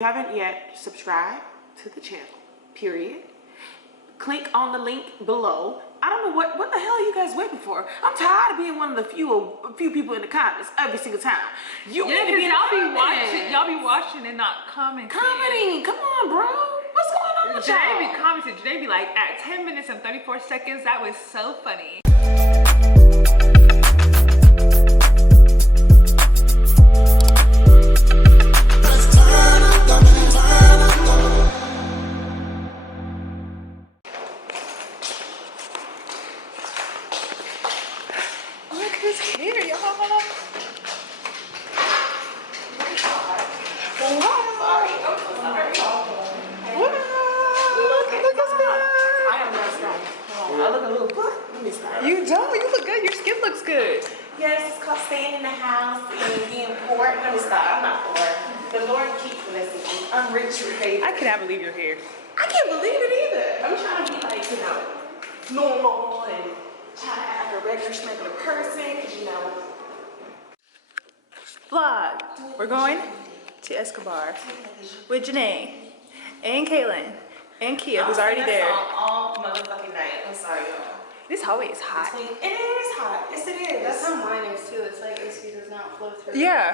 If you haven't yet, subscribe to the channel, period. Click on the link below. I don't know what the hell are you guys waiting for? I'm tired of being one of the few people in the comments every single time. Y'all be watching and not commenting. Come on, bro. What's going on with y'all? Janae be commenting. Janae be like, at 10 minutes and 34 seconds, that was so funny. You don't? You look good. Your skin looks good. Yes, it's called staying in the house and being poor. Let me stop. I'm not poor. The Lord keeps blessing me. I'm rich with faith. I cannot believe you're here. I can't believe it either. I'm trying to be like, you know, normal and try to act a regular person, because, you know. Vlog. We're going to Escobar with Janae and Kaylin and Kia, who's already there. All motherfucking night. I'm sorry, y'all. This hallway is hot. It is hot. Yes, it is. That's how mine is too. It's like AC does not flow through. Yeah.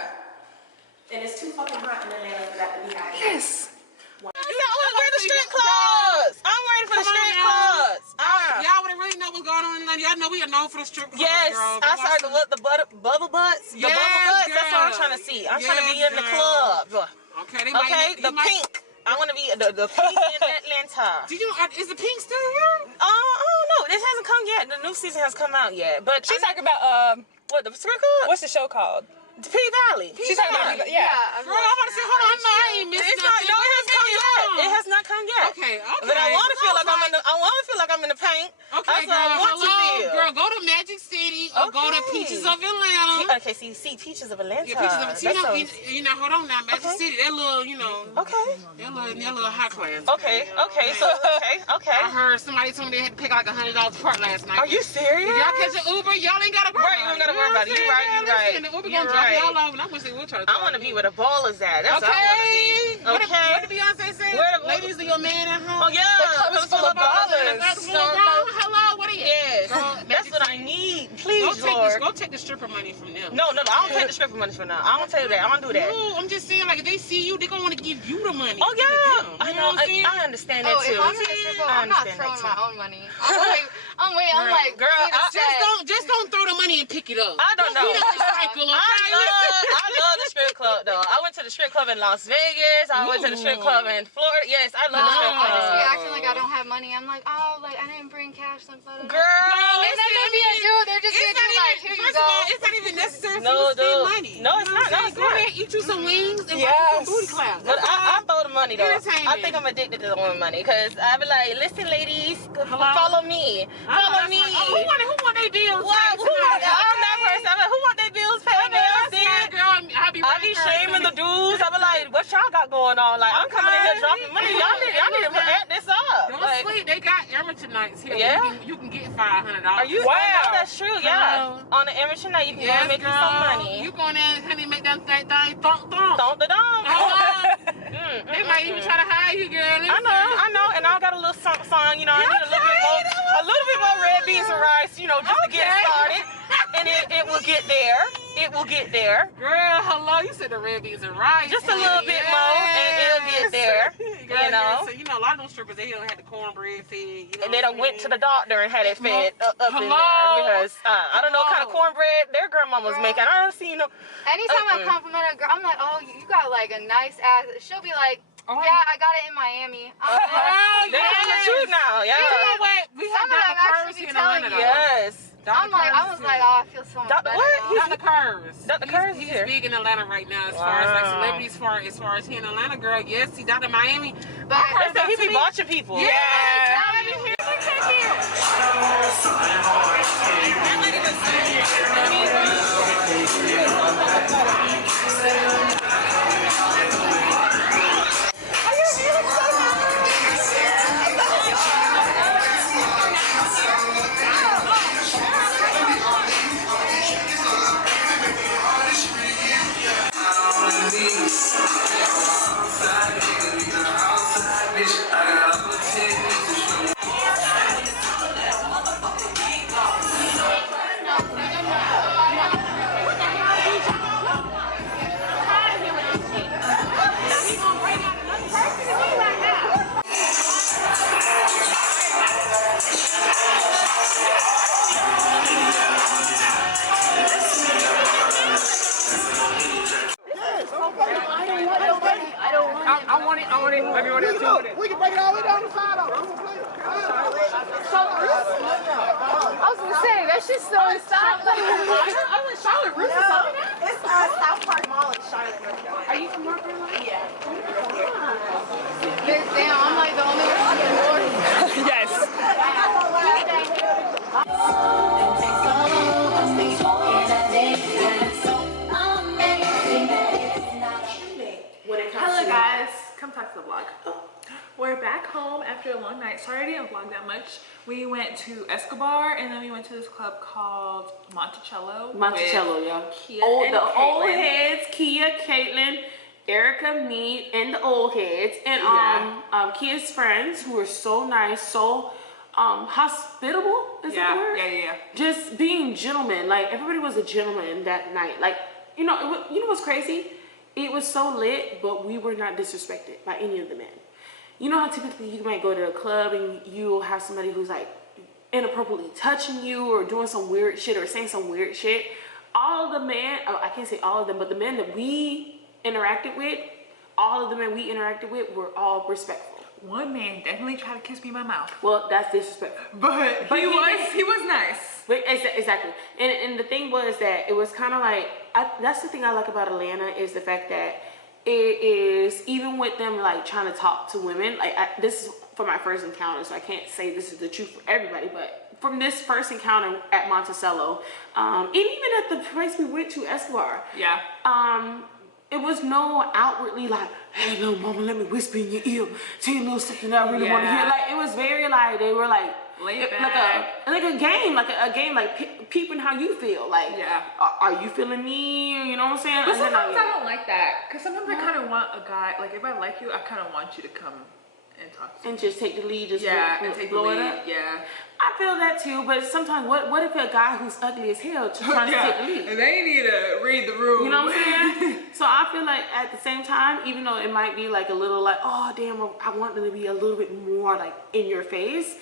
And it's too fucking hot in Atlanta for that to be hot. Yes. I want to wear the street clothes. I'm ready for the street clothes. Y'all want to really know what's going on in Atlanta? Y'all know we are known for the strip clubs, yes, girl. I saw the bubble butts. The bubble butts. That's what I'm trying to see. I'm trying to be in the club. Okay, the pink. I want to be the pink in Atlanta. Is the pink still here? I don't know. This hasn't come yet. The new season has come out yet. But She's talking about what, the strip club? what's the show called? The P Valley. She's talking about Girl, I'm about to say, hold on, I ain't missing nothing. No, it hasn't come yet. It has not come yet. Okay. But I want to feel like I'm in the paint. Okay, that's what I want to feel. Girl, go to Magic City or go to Peaches of Atlanta. Okay, so you see Peaches of Atlanta. Yeah, Peaches of Atlanta. You know, hold on now, Magic City, that little, you know. Okay. That little high class. Okay. I heard somebody told me they had to pick like $100 part last night. Are you serious? If y'all catch an Uber, y'all ain't gotta worry about it. You ain't gotta worry about it. You're right. The Uber gonna drop y'all off, and I'm gonna say we'll try to. I want to be where the ballers at. That's what I want to be. Okay. What did Beyonce say? Ladies, do your man at home? Oh yeah. The club is full of ballers. Hello, what are you? Yes. That's what I need. Please, Lord. Go take the stripper money from them. No. I don't take the stripper money from them. I don't tell you that. I don't do that. No, I'm just saying, like, if they see you, they're gonna want to give you the money. Oh yeah. I know. I understand that too. If I'm in a strip club, I'm not throwing my own money. I'm like, girl, just don't throw the money and pick it up. I don't know. Recycle, okay? I love the strip club though. I went to the strip club in Las Vegas. I went to the strip club in Florida. Yes, I love the strip club. I just be acting like I don't have money. I'm like, oh, like I didn't bring cash. Like, girl, and then they'll be a dude. They're just gonna be like, here you go. It's not even necessary for you to spend money. No, it's not. Go ahead, eat you some wings and watch some booty claps. But I throw the money though. I think I'm addicted to throwing money because I be like, listen, ladies, follow me. Follow me. Who want their bills paid? I'm that person. I'm like, who want their bills paid? I be shaming the dudes. I be like, what y'all got going on? Like, I'm coming in here dropping money. Y'all need to add this up. Don't sleep. They got amateur nights here. Yeah. You can get $500. Are you? Wow. That's true. Yeah. On the amateur night, you can go and make you some money. You going in, honey, make that thing thump. Thump the dong. They might even try to hire you, girl. I know. And I got a little song, you know, I need a little bit more red beans and rice, you know, just to get started. And it will get there. It will get there. Girl, hello. You said the red beans and rice. Just a little bit more, and it'll get there. Girl, you know. So, you know, a lot of those strippers, they don't have the cornbread fed. You know, and they done went to the doctor and had it fed up in there. Because I don't know what kind of cornbread their grandmama's making. I don't see no. Anytime I compliment a girl, I'm like, oh, you got like a nice ass. She'll be like, yeah, I got it in Miami. They're telling the truth now. Yeah. You know what? We have Dr. Curves here in Atlanta. Yes. I was like, oh, I feel so much better. Dr. Curves. Dr. Curves he's here. big in Atlanta right now as far as like celebrities, as far as here in Atlanta, girl. Yes, he Dr. Miami. But I heard that he be watching people. Yeah. want it. Let me order 2 with it. We can break it all the way down the side of it. I was gonna say that shit's still in stock. Charlotte Russe is over there? It's South Park Mall in Charlotte, North Carolina. Are you from North Carolina? Yeah. Damn, I'm like the only one from North. Yes. Hello guys, come talk to the vlog. We're back home after a long night. Sorry I didn't vlog that much. We went to Escobar and then we went to this club called Monticello. Monticello, yeah. The old heads, Kia, Caitlin, Erika, me, and the old heads, and Kia's friends who were so nice, so hospitable. Is that the word? Yeah. Just being gentlemen. Like everybody was a gentleman that night. Like you know what's crazy? It was so lit, but we were not disrespected by any of the men. You know how typically you might go to a club and you'll have somebody who's like inappropriately touching you or doing some weird shit or saying some weird shit. All of the men, I can't say all of them, but the men that we interacted with, all of the men we interacted with were all respectful. One man definitely tried to kiss me in my mouth. Well, that's disrespectful. But he was nice. But exactly. And the thing was that it was kind of like, that's the thing I like about Atlanta is the fact that it is, even with them like trying to talk to women, like this is for my first encounter, so I can't say this is the truth for everybody, but from this first encounter at Monticello, and even at the place we went to, Escobar, it was no outwardly like, hey little mama, let me whisper in your ear, tell you a little something I really want to hear. Like it was very like, they were like, like a game, like peeping how you feel. Like, are you feeling me? You know what I'm saying? But sometimes I don't like that, because sometimes I kind of want a guy, like if I like you, I kind of want you to come and talk to me. And just take the lead, just and take the lead. Yeah, I feel that too. But sometimes, what if a guy who's ugly as hell trying to take the lead? They need to read the room. You know what I'm saying? So I feel like at the same time, even though it might be like a little like, oh damn, I want them to be a little bit more like in your face.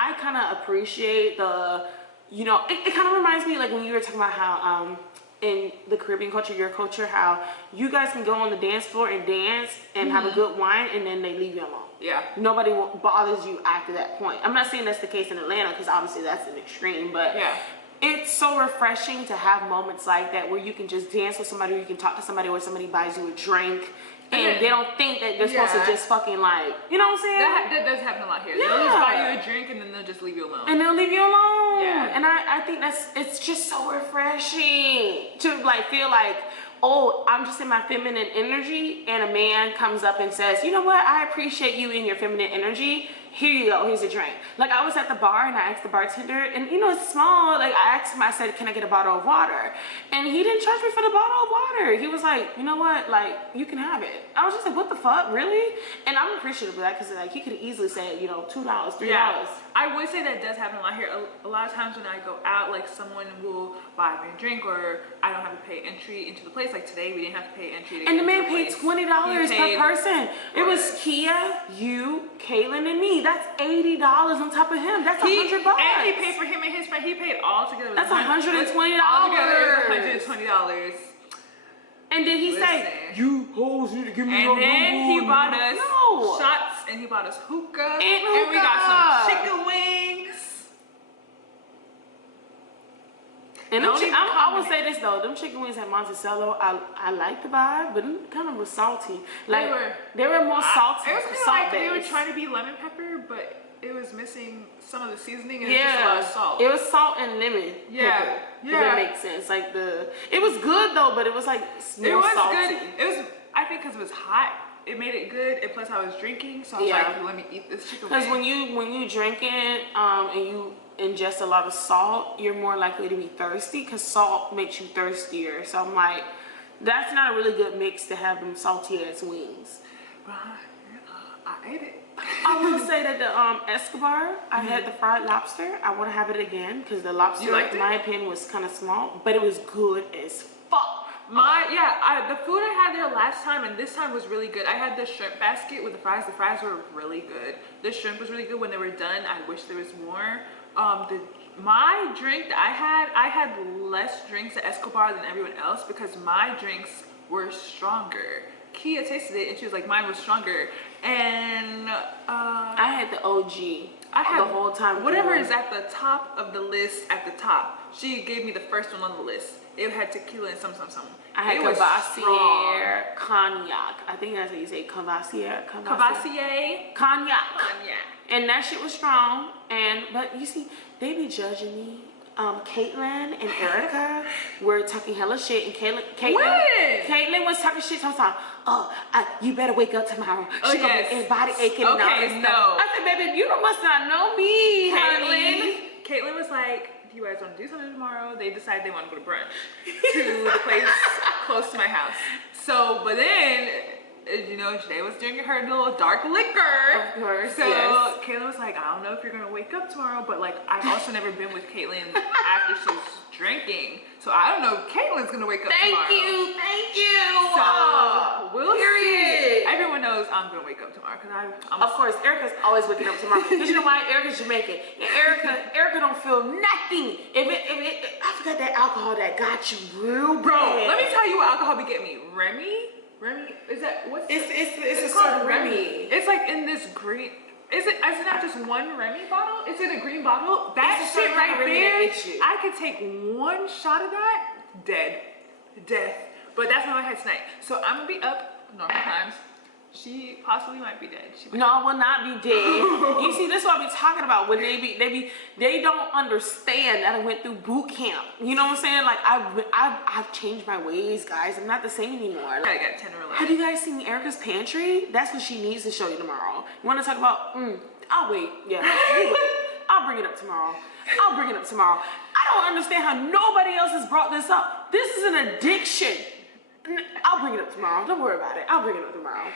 I kind of appreciate the, you know, it kind of reminds me like when you were talking about how in the Caribbean culture, your culture, how you guys can go on the dance floor and dance and have a good wine and then they leave you alone. Yeah. Nobody bothers you after that point. I'm not saying that's the case in Atlanta because obviously that's an extreme, but it's so refreshing to have moments like that where you can just dance with somebody, or you can talk to somebody, or somebody buys you a drink. And they don't think that they're supposed to just fucking like, you know what I'm saying? That does happen a lot here. They'll just buy you a drink and then they'll just leave you alone. And they'll leave you alone. Yeah. And I think it's just so refreshing to like feel like, oh, I'm just in my feminine energy, and a man comes up and says, you know what, I appreciate you in your feminine energy. Here you go, here's a drink. Like I was at the bar and I asked the bartender, and you know, it's small, like I asked him, I said, can I get a bottle of water? And he didn't charge me for the bottle of water. He was like, you know what, like you can have it. I was just like, what the fuck, really? And I'm appreciative of that because like he could have easily said, you know, $2, $3. Yeah. I would say that does happen a lot here. A lot of times when I go out, like someone will buy me a drink, or I don't have to pay entry into the place. Like today, we didn't have to pay entry. And the man paid $20 per person. It was Kia, you, Caitlin, and me. That's $80 on top of him. That's $100. And he paid for him and his friend. He paid all together. That's $120. All together, it was $120. And then he say, you hoes need to give me your number. And then he bought us shots, and he bought us hookah, and we got some chicken wings. And I will say this though, them chicken wings at Monticello, I like the vibe, but it kind of was salty. Like they were more salty. It was kind of like they were trying to be lemon pepper, but it was missing some of the seasoning and just a lot of salt. It was salt and lemon pepper. If that makes sense. Like it was good though, but it was like more salty. Good. It was, I think, because it was hot. It made it good, and plus I was drinking, so I was like, let me eat this chicken wing. Because when you drinking and you ingest a lot of salt, you're more likely to be thirsty because salt makes you thirstier. So I'm like, that's not a really good mix to have them salty ass wings. But I ate it. I will say that the Escobar, I had the fried lobster. I want to have it again because the lobster, in my opinion, was kind of small, but it was good as fuck. The food I had there last time and this time was really good. I had the shrimp basket with the fries. The fries were really good. The shrimp was really good. When they were done, I wish there was more. My drink that I had less drinks at Escobar than everyone else because my drinks were stronger. Kia tasted it and she was like, mine was stronger. And I had the OG. I had the whole time. Whatever is at the top of the list at the top. She gave me the first one on the list. It had tequila and some. I had Cavassier Cognac. I think that's what you say, Cavassier. Cognac. And that shit was strong. But you see, they be judging me. Caitlin and Erika were talking hella shit, and Caitlin was talking shit sometimes. Oh, you better wake up tomorrow. She gonna make body aching and all this stuff. I said, baby, you must not know me, Caitlin was like, do you guys want to do something tomorrow? They decided they want to go to brunch to the place close to my house. So, but then, you know, Janae was drinking her little dark liquor. Of course, so Caitlin was like, I don't know if you're gonna wake up tomorrow, but like, I've also never been with Caitlin after she was drinking. So I don't know if Caitlin's gonna wake up tomorrow. Thank you. So we'll see. Everyone knows I'm gonna wake up tomorrow because I'm of course, Erika's always waking up tomorrow. Because you know why? Erika's Jamaican. And Erika don't feel nothing. I forgot that alcohol that got you real bad. Bro, let me tell you what alcohol be getting me. Remy, is that what's it's a sort of Remy. It's like in this green. Is it not just one Remy bottle? It's in a green bottle. That shit right there, I could take one shot of that, death. But that's what I had tonight. So I'm gonna be up normal times. She possibly might be dead. No, I will not be dead. You see, this is what I be talking about. When they don't understand that I went through boot camp. You know what I'm saying? Like I've changed my ways, guys. I'm not the same anymore. I got 10 or 11. Have you guys seen Erika's pantry? That's what she needs to show you tomorrow. You want to talk about? I'll wait. Yeah, you wait. I'll bring it up tomorrow. I don't understand how nobody else has brought this up. This is an addiction. I'll bring it up tomorrow. Don't worry about it. I'll bring it up tomorrow.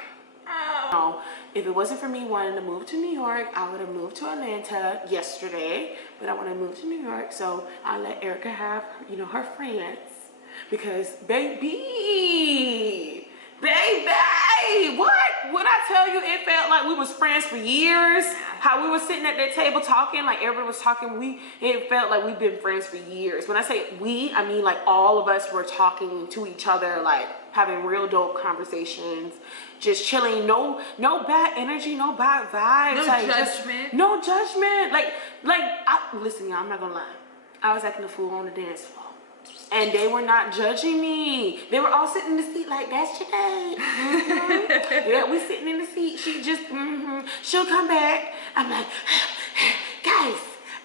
No, if it wasn't for me wanting to move to New York, I would have moved to Atlanta yesterday, but I want to move to New York, so I'll let Erika have, you know, her friends, because baby, what I tell you, it felt like we was friends for years. How we were sitting at that table talking, like everybody was talking, it felt like we've been friends for years. When I say we, I mean like all of us were talking to each other, like having real dope conversations, just chilling, no bad energy, no bad vibes, no judgment. Listen, y'all, I'm not gonna lie, I was acting a fool on the dance floor. And they were not judging me. They were all sitting in the seat like, that's Janae. Yeah, we sitting in the seat. She just, she'll come back. I'm like, guys,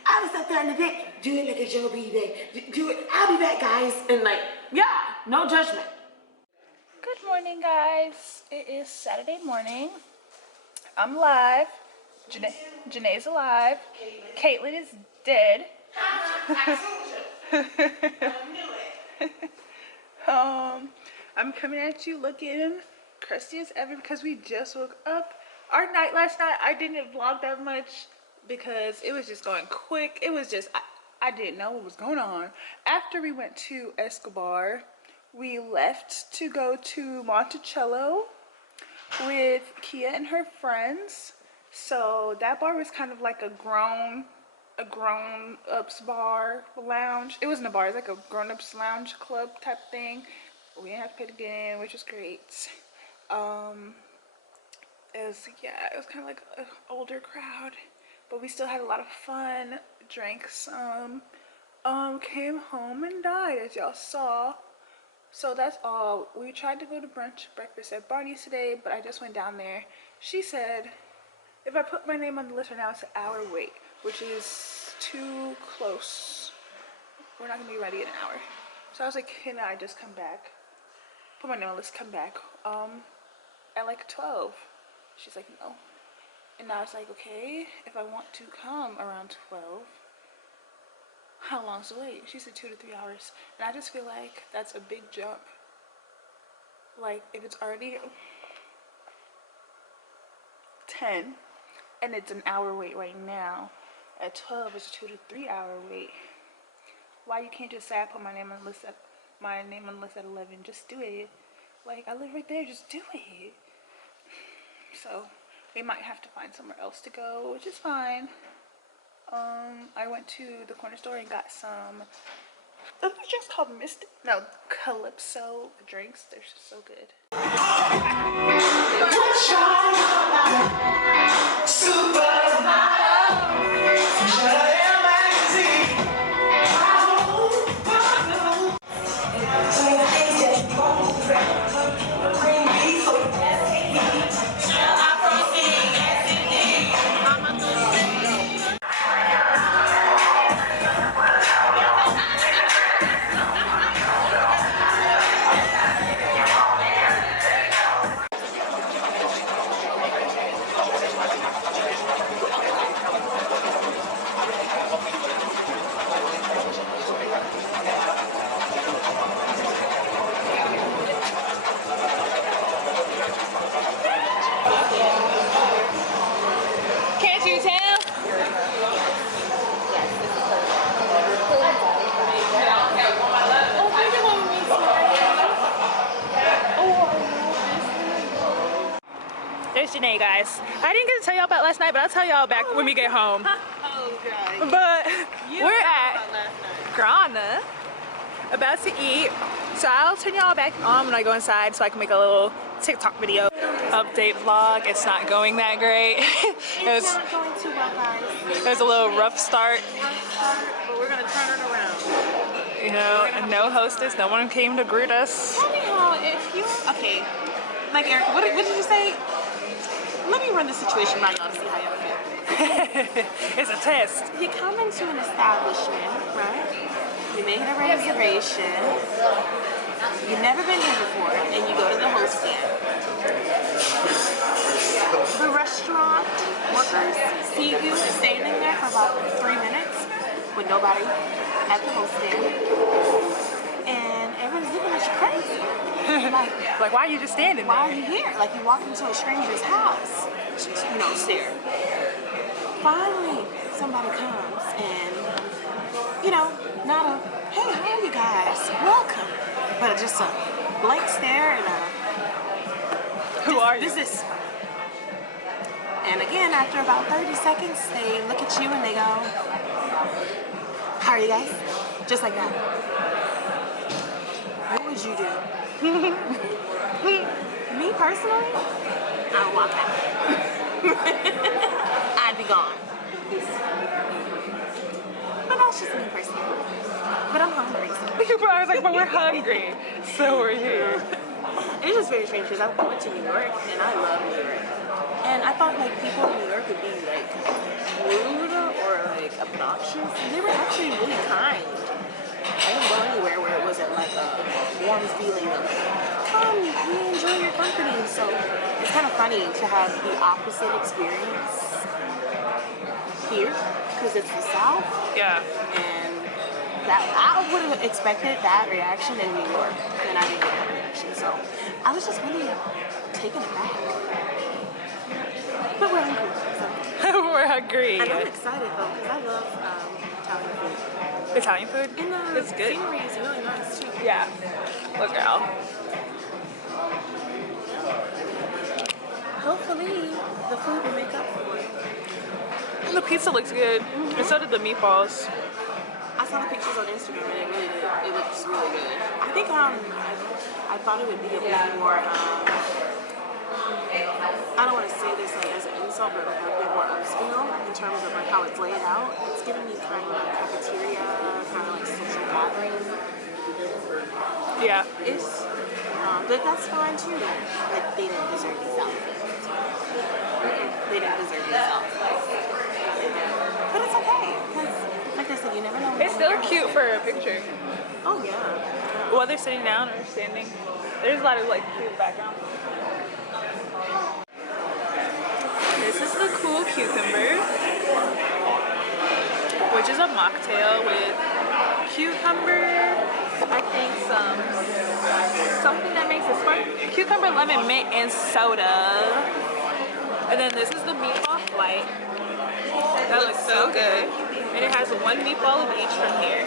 I was up there on the deck. Do it like a Joe B day. Do it. I'll be back, guys. And like, yeah, no judgment. Good morning, guys. It is Saturday morning. I'm live. Janae's alive. Caitlin is dead. I'm coming at you looking crusty as ever because we just woke up. Our night last night, I didn't vlog that much because it was just going quick. It was just, I didn't know what was going on. After we went to Escobar, we left to go to Monticello with Kia and her friends. So that bar was kind of like a grown-ups bar lounge. It wasn't a bar, it was like a grown-ups lounge club type thing. We didn't have to pay to get in, which was great. It was kind of like an older crowd, but we still had a lot of fun, drank some, came home and died, as y'all saw. So that's all. We tried to go to breakfast at Barney's today, but I just went down there. She said, if I put my name on the list right now, it's an hour wait, which is too close. We're not gonna be ready in an hour. So I was like, can I just come back? Put my name on the list, come back at like 12. She's like, no. And I was like, okay, if I want to come around 12, how long's the wait? She said 2 to 3 hours. And I just feel like that's a big jump. Like, if it's already 10 and it's an hour wait right now, at 12 it's a 2 to 3 hour wait. Why you can't just say I put my name on the list at 11? Just do it. Like, I live right there, just do it. So we might have to find somewhere else to go, which is fine. I went to the corner store and got some The drinks called Mystic. No, Calypso drinks. They're just so good. Can't you tell? There's Janae, guys. I didn't get to tell y'all about last night, but I'll tell y'all back when we get home. But we're at Grana, about to eat. So I'll turn y'all back on when I go inside so I can make a little TikTok video. Update vlog. It's not going that great. It Not going too well, guys. was a little rough start. But we're gonna turn it around. You know, and no hostess, no one came to greet us. Tell me how, if you, okay, like Erika, what did you say? Let me run the situation by y'all to see how y'all feel. It's a test. You come into an establishment, right? You make a reservation. You've never been here before, and you go to the host stand. The restaurant workers see you standing there for about 3 minutes with nobody at the host stand, and everyone's looking at you crazy. Like, why are you just standing Why are there? you here? Like you walk into a stranger's house, you know, stare. Finally, somebody comes and, you know, not a, hey, how are you guys? Welcome. But just a blank stare and a, Who are you? this is. And again, after about 30 seconds, they look at you and they go, how are you guys? Just like that. What would you do? Me personally, I'd walk out. I'd be gone. But that's just me personally. But I'm hungry. So. I was like, but we're hungry, so we're here. It's just very strange because I went to New York and I love New York. And I thought like people in New York would be like rude or like obnoxious. And they were actually really kind. I didn't go anywhere where it wasn't like a warm feeling of come, we enjoy your company. So it's kind of funny to have the opposite experience here because it's the South. Yeah. And that I would have expected that reaction in New York, and I didn't get that reaction. So I was just really taken aback. But we're hungry. So. We're hungry. And I'm excited though because I love Italian food. Italian food? And the It's good. scenery is really nice too. Yeah. Look, girl. Hopefully the food will make up for it. And the pizza looks good. And so did the meatballs. I saw the pictures on Instagram and it really did. It looks really good. I think I thought it would be a bit more. I don't want to say this like as an insult, but like a bit more upscale in terms of like how it's laid out. It's giving me kind of like cafeteria, kind of like social gathering. Yeah. It's, but that's fine too. Like they didn't deserve these outfits. They didn't deserve these outfits. But it's okay because, like I said, you never know. It's still cute for a picture. Oh yeah. Whether sitting down or standing. There's a lot of like cute background. This is the cool cucumber, which is a mocktail with cucumber, I think something that makes it spark, cucumber, lemon, mint, and soda. And then this is the meatball flight. That looks so good. And it has one meatball of each from here.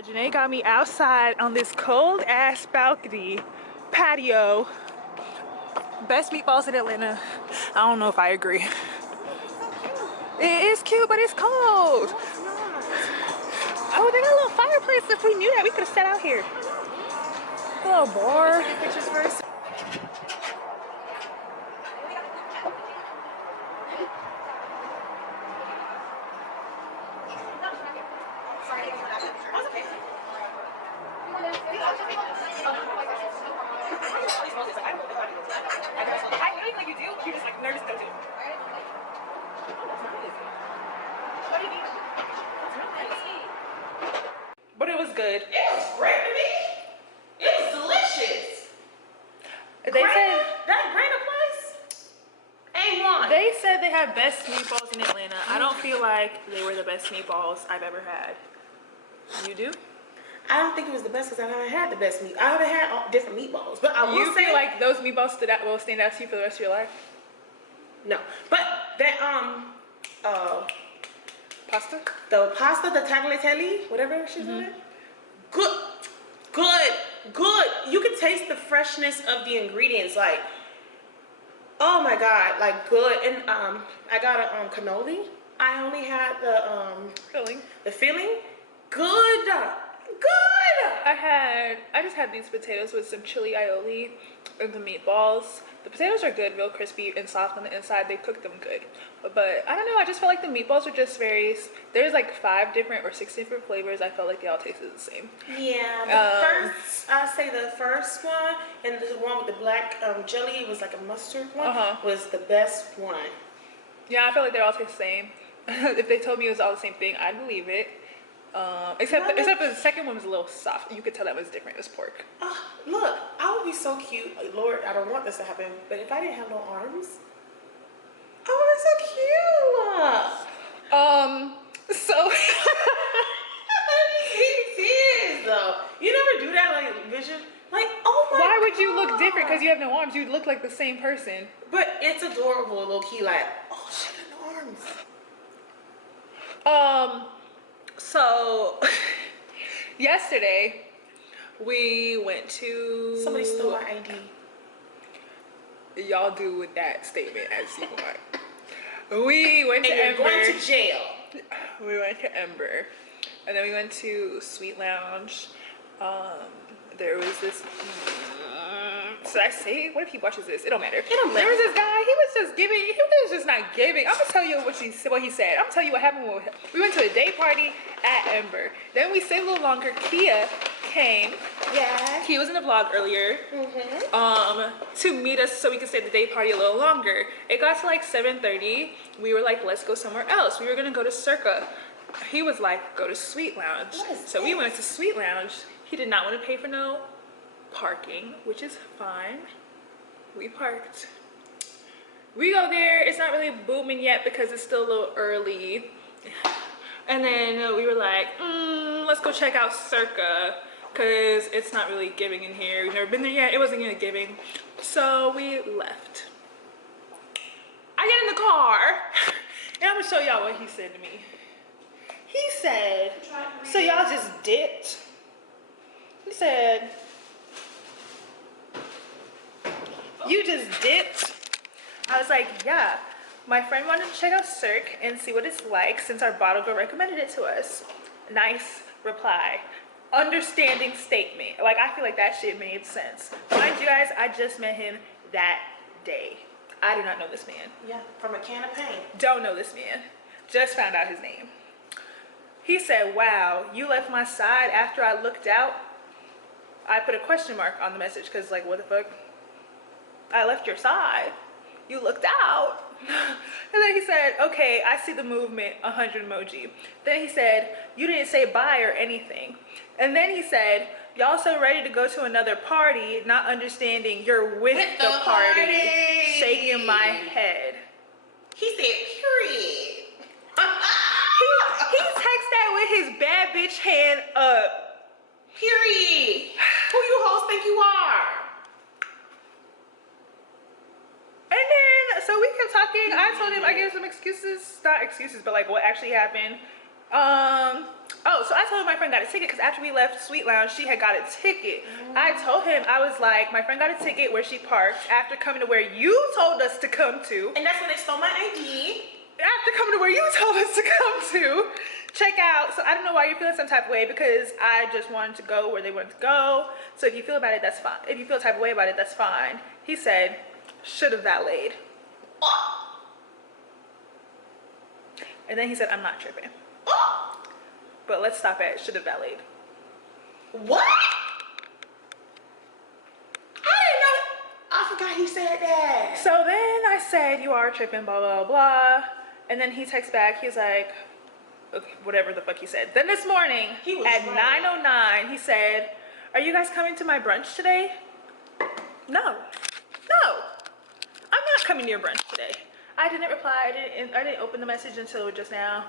Janae got me outside on this cold ass balcony patio. Best meatballs in Atlanta. I don't know if I agree. It is cute, but it's cold. Oh, they got a little fireplace. If we knew that, we could have sat out here. A little bar. Pictures first. But it was good. It was great to me. It was delicious. They said That Grana place ain't one. they said they have best meatballs in Atlanta. I don't feel like they were the best meatballs I've ever had. You do? I don't think it was the best because I haven't had the best meat. I haven't had all different meatballs, but I will You say feel like those meatballs will stand out to you for the rest of your life? no. But that Pasta? the pasta, the tagliatelle, whatever she's on it, good. You can taste the freshness of the ingredients, like, oh my god, like good. And I got a cannoli. I only had the filling. Good. I just had these potatoes with some chili aioli and the meatballs. The potatoes are good, real crispy and soft on the inside. They cooked them good. But I don't know, I just felt like the meatballs were just there's like 5 different or 6 different flavors. I felt like they all tasted the same. Yeah, I'd say the first one and the one with the black jelly, it was like a mustard one, was the best one. Yeah, I felt like they all taste the same. If they told me it was all the same thing, I'd believe it. Except the second one was a little soft. You could tell that was different. It was pork. Look, I would be so cute. Lord, I don't want this to happen, but if I didn't have no arms, I would be so cute. So It is though. You never do that, like vision. Like, oh my. why would you look God. different? Because you have no arms. You'd look like the same person. But it's adorable, low key. Like, oh, she got no arms. So yesterday we went to. Somebody stole my ID. Y'all do with that statement as you want. We went to And you're Ember. going to jail. We went to Ember, and then we went to Sweet Lounge. There was this. Should I say? What if he watches this? It don't matter. There was this guy. He was just giving. He was just not giving. I'm gonna tell you what he said. I'm gonna tell you what happened. We went to a day party at Ember. Then we stayed a little longer. Kia came. Yeah. He was in the vlog earlier. To meet us so we could stay at the day party a little longer. It got to like 7:30. We were like, let's go somewhere else. We were gonna go to Circa. He was like, go to Sweet Lounge. So we went to Sweet Lounge. He did not want to pay for no parking, which is fine. We parked. We go there. It's not really booming yet because it's still a little early. And then we were like, let's go check out Circa because it's not really giving in here. We've never been there yet. It wasn't really giving. So we left. I get in the car and I'm gonna show y'all what he said to me. He said, so y'all just dipped? He said, you just dipped? I was like, yeah. My friend wanted to check out Cirque and see what it's like since our bottle girl recommended it to us. Nice reply. Understanding statement. Like, I feel like that shit made sense. Mind you guys, I just met him that day. I do not know this man. Yeah, from a can of paint. Don't know this man. Just found out his name. He said, wow, you left my side after I looked out. I put a question mark on the message because, like, what the fuck? I left your side. You looked out. And then he said, okay, I see the movement, 100 emoji. Then he said, you didn't say bye or anything. And then he said, y'all so ready to go to another party, not understanding you're with the party. Shaking my head. He said, period. He texted that with his bad bitch hand up. Period. Who you hoes think you are? And then, so we kept talking. I told him, I gave some excuses. Not excuses, but like what actually happened. Oh, so I told him my friend got a ticket because after we left Sweet Lounge, she had got a ticket. I told him, I was like, my friend got a ticket where she parked after coming to where you told us to come to. And that's when they stole my ID. after coming to where you told us to come to, check out. So I don't know why you're feeling some type of way, because I just wanted to go where they wanted to go. So if you feel about it, that's fine. If you feel a type of way about it, that's fine. He said, should have valeted. And then he said, I'm not tripping. But let's stop at should have valeted. What? I didn't know. I forgot he said that. So then I said, you are tripping, blah, blah, blah. And then he texts back, he's like, okay, whatever the fuck he said. Then this morning, at 9:09, he said, are you guys coming to my brunch today? No. No. I'm not coming to your brunch today. I didn't reply. I didn't open the message until just now.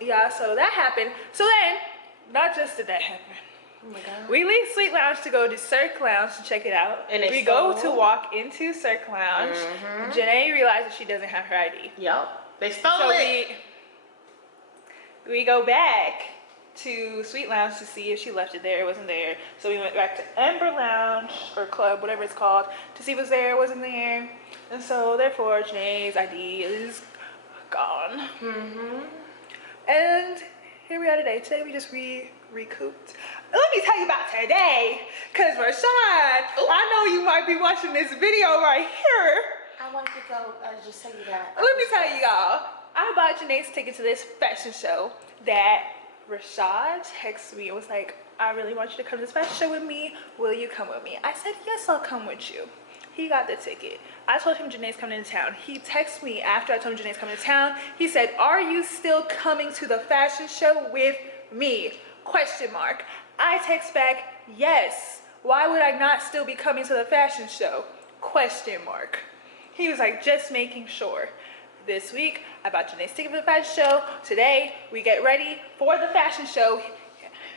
Yeah, so that happened. So then, not just did that happen. Oh my God. We leave Sweet Lounge to go to Cirque Lounge to check it out. And we go to walk into Cirque Lounge. Janae realizes she doesn't have her ID. Yep. They stole it. We go back to Sweet Lounge to see if she left it there. It wasn't there. So we went back to EMBR Lounge or Club, whatever it's called, to see what's there. It wasn't there. And so therefore Janae's ID is gone. And here we are today. Today we just recouped. Let me tell you about today, because Rashad, I know you might be watching this video right here. I wanted to go, just tell you that. Let me tell y'all, I bought Janae's ticket to this fashion show that Rashad texted me and was like, I really want you to come to this fashion show with me. Will you come with me? I said, yes, I'll come with you. He got the ticket. I told him Janae's coming into town. He texted me after I told him Janae's coming to town. He said, are you still coming to the fashion show with me? Question mark. I text back, yes. Why would I not still be coming to the fashion show? Question mark. He was like, just making sure. This week, I bought Janae's ticket for the fashion show. Today, we get ready for the fashion show.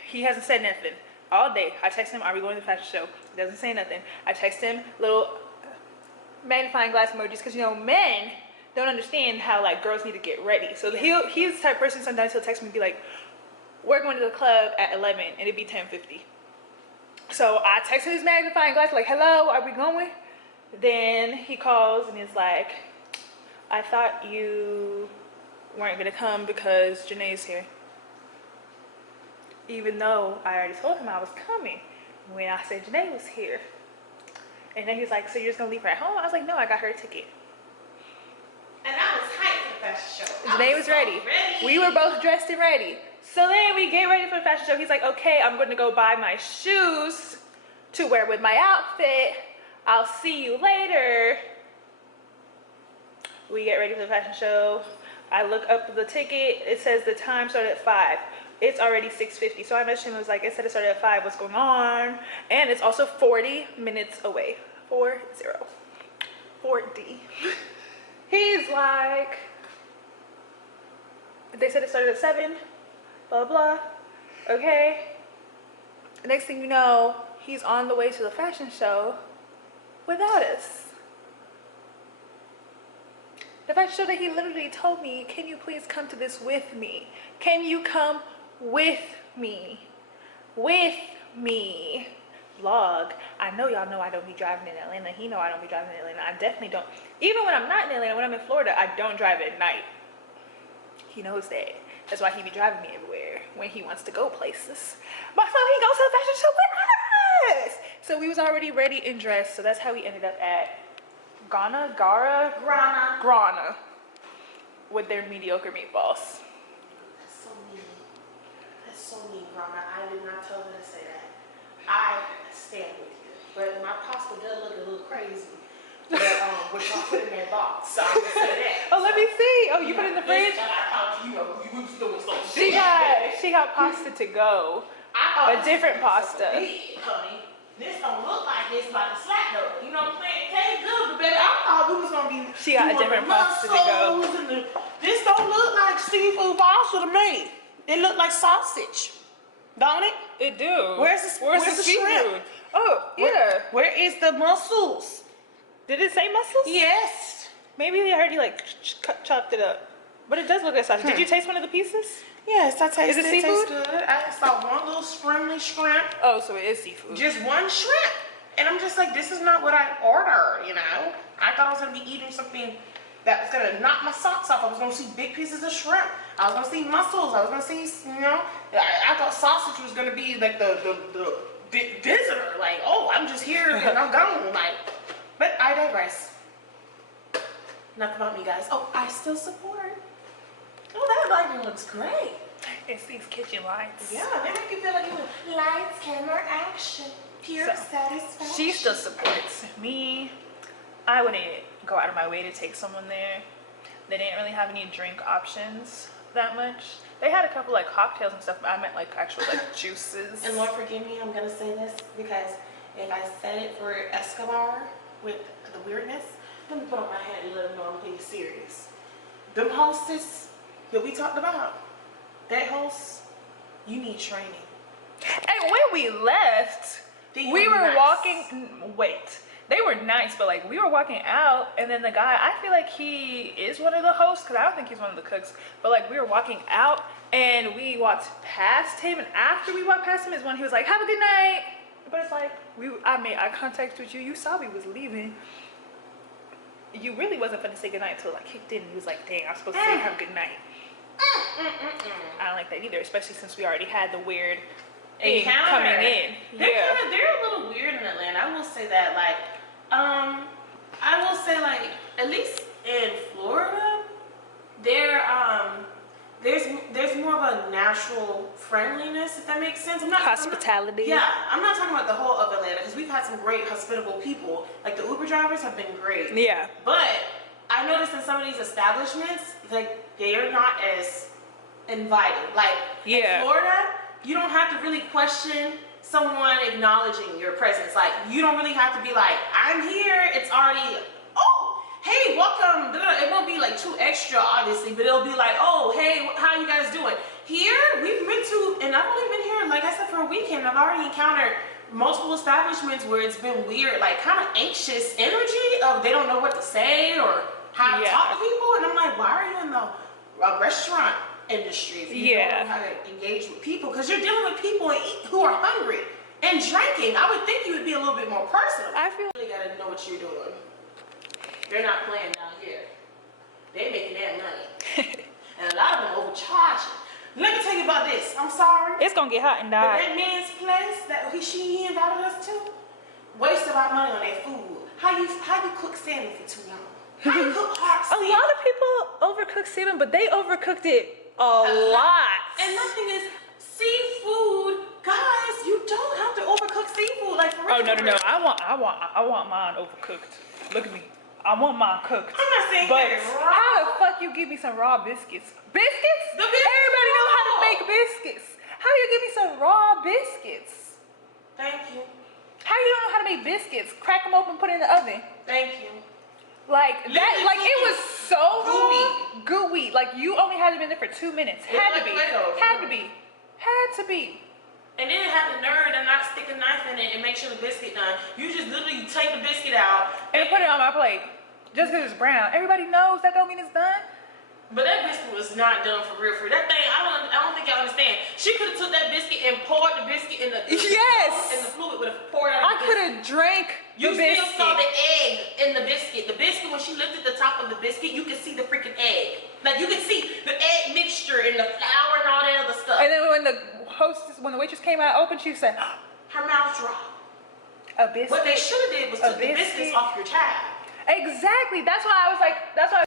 He hasn't said nothing all day. I text him, are we going to the fashion show? He doesn't say nothing. I text him little magnifying glass emojis, because you know, men don't understand how like girls need to get ready. So he's the type of person, sometimes he'll text me and be like, we're going to the club at 11 and it'd be 10:50. So I text him his magnifying glass like, hello, are we going? Then he calls and he's like, I thought you weren't gonna come because Janae's here. Even though I already told him I was coming when I said Janae was here. And then he was like, so you're just gonna leave her at home? I was like, no, I got her a ticket. And I was hyped for the fashion show. Janae was ready. We were both dressed and ready. So then we get ready for the fashion show. He's like, okay, I'm gonna go buy my shoes to wear with my outfit. I'll see you later. We get ready for the fashion show. I look up the ticket. It says the time started at 5. It's already 6:50. So I messaged him and was like, it said it started at 5. What's going on? And it's also 40 minutes away. 40. He's like, they said it started at 7. Blah, blah. Okay. The next thing you know, he's on the way to the fashion show without us. The fashion show that he literally told me, can you please come to this with me? Can you come with me? With me. Vlog. I know y'all know I don't be driving in Atlanta. He know I don't be driving in Atlanta. I definitely don't. Even when I'm not in Atlanta, when I'm in Florida, I don't drive at night. He knows that. That's why he be driving me everywhere when he wants to go places. But so he goes to the fashion show with us. So we was already ready and dressed. So that's how we ended up at Grana with their mediocre meatballs. That's so mean. That's so mean, Grana. I did not tell her to say that. I stand with you. But my pasta does look a little crazy. But which I put in that box. So I'm gonna say that. Oh, let me see. Oh, you put it in the fridge? You was doing so She got pasta to go. A different pasta. Honey. This don't look like this by the slack though. You know what I'm saying? It tastes good, baby. I thought we was gonna be. She got a different pasta to go. This don't look like seafood pasta to me. It look like sausage, don't it? It do. Where's the seafood? Oh, yeah. Where is the mussels? Did it say mussels? Yes. Maybe they already like chopped it up. But it does look like sausage. Did you taste one of the pieces? Yes, I tasted it. Is it seafood? It tastes good. I saw one little scrimly shrimp. Oh, so it is seafood. Just one shrimp. And I'm just like, this is not what I ordered, you know? I thought I was going to be eating something that was gonna knock my socks off. I was gonna see big pieces of shrimp. I was gonna see mussels. I was gonna see, you know, I thought sausage was gonna be like the visitor. Like, oh, I'm just here and I'm gone. Like, but I digress. Enough about me, guys. Oh, I still support. Oh, that lighting looks great. It's these kitchen lights. Yeah, they make you feel like you lights, camera, action, pure satisfaction. She still supports me. I wouldn't go out of my way to take someone there. They didn't really have any drink options that much. They had a couple like cocktails and stuff, but I meant like actual like juices. And Lord forgive me, I'm gonna say this because if I said it for Escobar with the weirdness, let me put up my hand and let them know I'm being serious. Them hostess that we talked about, that host, you need training. And when we left, we were nice. walking. Wait, they were nice, but like we were walking out, and then the guy, I feel like he is one of the hosts because I don't think he's one of the cooks. But like we were walking out, and we walked past him, and after we walked past him is when he was like, "Have a good night." But it's like I made eye contact with you. You saw we was leaving. You really wasn't gonna say goodnight until like kicked in. He was like, "Dang, I'm supposed to say have a good night." I don't like that either, especially since we already had the weird encounter coming in. They're a little weird in Atlanta. I will say that. Like, I will say like at least in Florida, there's more of a natural friendliness, if that makes sense. Hospitality. I'm not talking about the whole of Atlanta because we've had some great hospitable people. Like the Uber drivers have been great. Yeah. But I noticed in some of these establishments, like they are not as inviting. Like in Florida, you don't have to really question someone acknowledging your presence. Like you don't really have to be like, I'm here. It's already, oh, hey, welcome. It won't be like too extra, obviously, but it'll be like, oh, hey, how you guys doing? Here, we've been to, and I've only been here, like I said, for a weekend. I've already encountered multiple establishments where it's been weird, like kind of anxious energy of they don't know what to say or how to talk to people. And I'm like, why are you in the restaurant industry if you don't know how to engage with people? Because you're dealing with people who are hungry and drinking. I would think you would be a little bit more personal. I feel you really got to know what you're doing. They're not playing down here. They're making that money. And a lot of them overcharging. Let me tell you about this. I'm sorry. it's gonna get hot and But die. that man's place that he invited us to, waste of our money on that food. How you cook salmon for too long? How you cook hard A salmon? lot of people overcook salmon, but they overcooked it a lot. And my thing is, seafood, guys, you don't have to overcook seafood. Like for real. Oh no! I want mine overcooked. Look at me. I want mine cooked. I'm not saying But that it's raw. how the fuck you give me some raw biscuits? Biscuits? The biscuits Everybody know how to raw. make biscuits. How you give me some raw biscuits? Thank you. How you don't know how to make biscuits? Crack them open, put it in the oven. Thank you. Like that, Literally like it was so gooey. gooey. Like you only had to be in there for 2 minutes. Had to be. Had to be. Had to be. And then have the nerve to not stick a knife in it and make sure the biscuit done. You just literally take the biscuit out And put it on my plate. Just because it's brown. Everybody knows that don't mean it's done. But that biscuit was not done for real. For that thing, I don't think y'all understand. She could have took that biscuit and poured the biscuit in the Yes. and the fluid would have poured out. I could have drank You the still biscuit. saw the egg in the biscuit. The biscuit, when she lifted the top of the biscuit, you could see the freaking egg. Like you could see the egg mixture and the flour and all that other stuff. And then when the waitress came out open, she said, Her mouth dropped. a biscuit. What they should have did was took the biscuits off your child. Exactly. That's why I was like, that's why